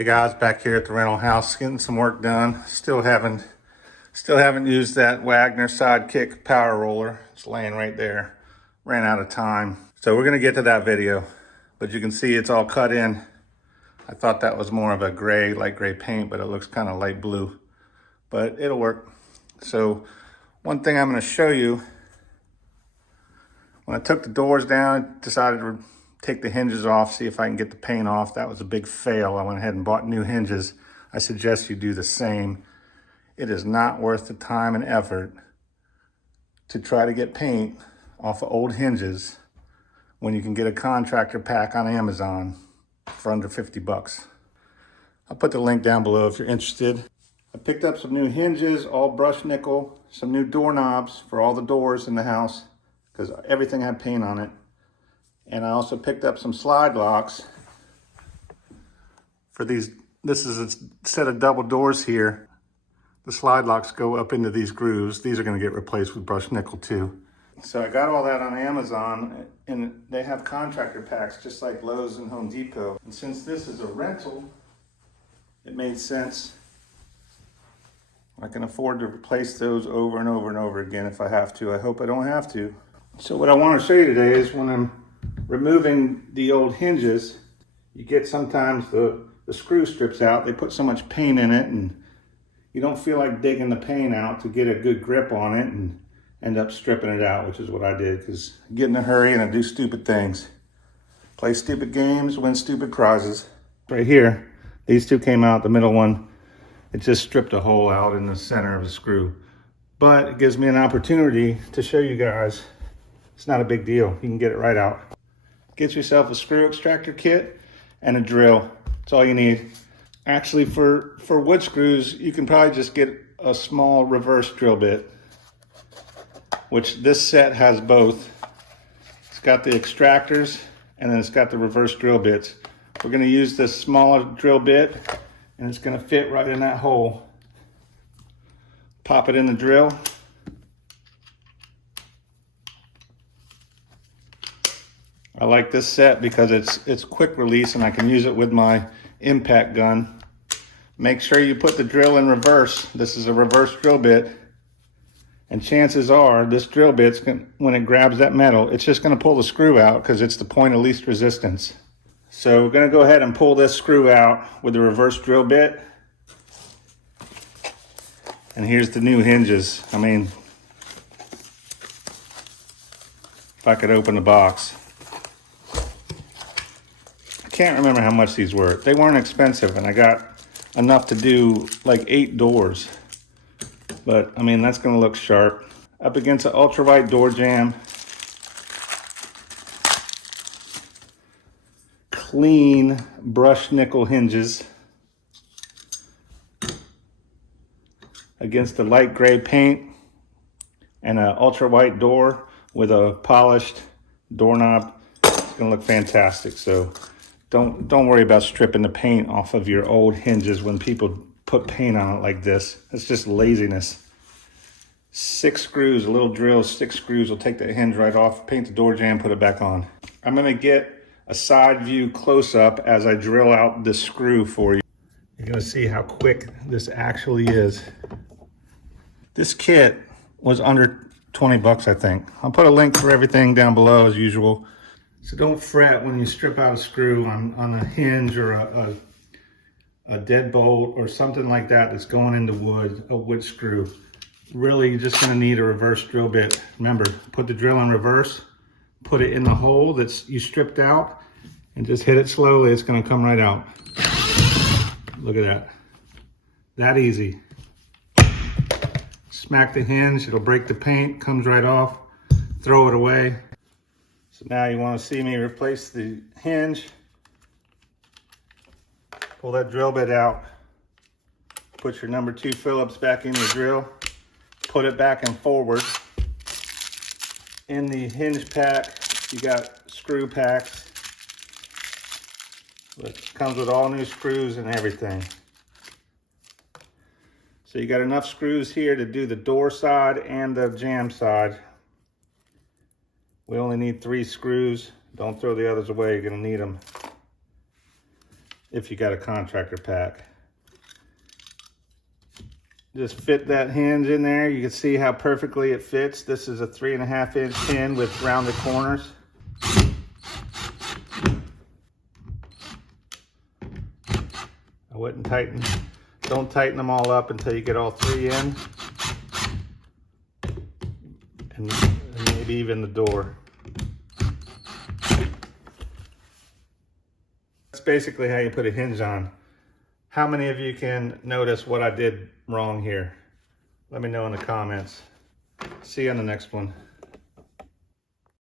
Hey guys, back here at the rental house getting some work done. Still haven't used that Wagner Sidekick power roller. It's laying right there. Ran out of time. So we're gonna get to that video, but you can see it's all cut in. I thought that was more of a gray, light gray paint, but it looks kind of light blue, but it'll work. So one thing I'm gonna show you, when I took the doors down, I decided to take the hinges off, see if I can get the paint off. That was a big fail. I went ahead and bought new hinges. I suggest you do the same. It is not worth the time and effort to try to get paint off of old hinges when you can get a contractor pack on Amazon for under 50 bucks. I'll put the link down below if you're interested. I picked up some new hinges, all brushed nickel, some new doorknobs for all the doors in the house because everything had paint on it. And I also picked up some slide locks for these. This is a set of double doors here. The slide locks go up into these grooves. These are going to get replaced with brushed nickel too. So I got all that on Amazon, and they have contractor packs just like Lowe's and Home Depot. And since this is a rental, it made sense. I can afford to replace those over and over and over again if I have to. I hope I don't have to. So what I want to show you today is when I'm removing the old hinges, you get sometimes the screw strips out. They put so much paint in it and you don't feel like digging the paint out to get a good grip on it and end up stripping it out, which is what I did because I get in a hurry and I do stupid things. Play stupid games, win stupid prizes. Right here, these two came out. The middle one, it just stripped a hole out in the center of the screw. But it gives me an opportunity to show you guys it's not a big deal. You can get it right out. Get yourself a screw extractor kit and a drill. That's all you need. Actually, for wood screws, you can probably just get a small reverse drill bit, which this set has both. It's got the extractors and then it's got the reverse drill bits. We're gonna use this smaller drill bit and it's gonna fit right in that hole. Pop it in the drill. I like this set because it's quick release and I can use it with my impact gun. Make sure you put the drill in reverse. This is a reverse drill bit. And chances are this drill bit's when it grabs that metal, it's just gonna pull the screw out because it's the point of least resistance. So we're gonna go ahead and pull this screw out with the reverse drill bit. And here's the new hinges. I mean, if I could open the box. Can't remember how much these were. They weren't expensive and I got enough to do like 8 doors. But I mean, that's gonna look sharp. Up against an ultra white door jamb. Clean brushed nickel hinges. Against the light gray paint and an ultra white door with a polished doorknob. It's gonna look fantastic. So don't worry about stripping the paint off of your old hinges when people put paint on it like this. It's just laziness. 6 screws, a little drill, 6 screws will take that hinge right off, paint the door jamb, put it back on. I'm gonna get a side view close up as I drill out the screw for you. You're gonna see how quick this actually is. This kit was under 20 bucks, I think. I'll put a link for everything down below as usual. So don't fret when you strip out a screw on a hinge or a deadbolt or something like that that's going into wood, a wood screw. Really, you're just gonna need a reverse drill bit. Remember, put the drill in reverse, put it in the hole that's you stripped out, and just hit it slowly. It's gonna come right out. Look at that. That easy. Smack the hinge, it'll break the paint, comes right off, throw it away. So now you want to see me replace the hinge. Pull that drill bit out. Put your number 2 Phillips back in your drill. Put it back and forward. In the hinge pack, you got screw packs. It comes with all new screws and everything. So you got enough screws here to do the door side and the jamb side. We only need 3 screws. Don't throw the others away, you're gonna need them. if you got a contractor pack. Just fit that hinge in there. You can see how perfectly it fits. This is a 3.5 inch pin with rounded corners. I wouldn't tighten, don't tighten them all up until you get all 3 in. And maybe even the door. That's basically how you put a hinge on. How many of you can notice what I did wrong here? Let me know in the comments. See you on the next one.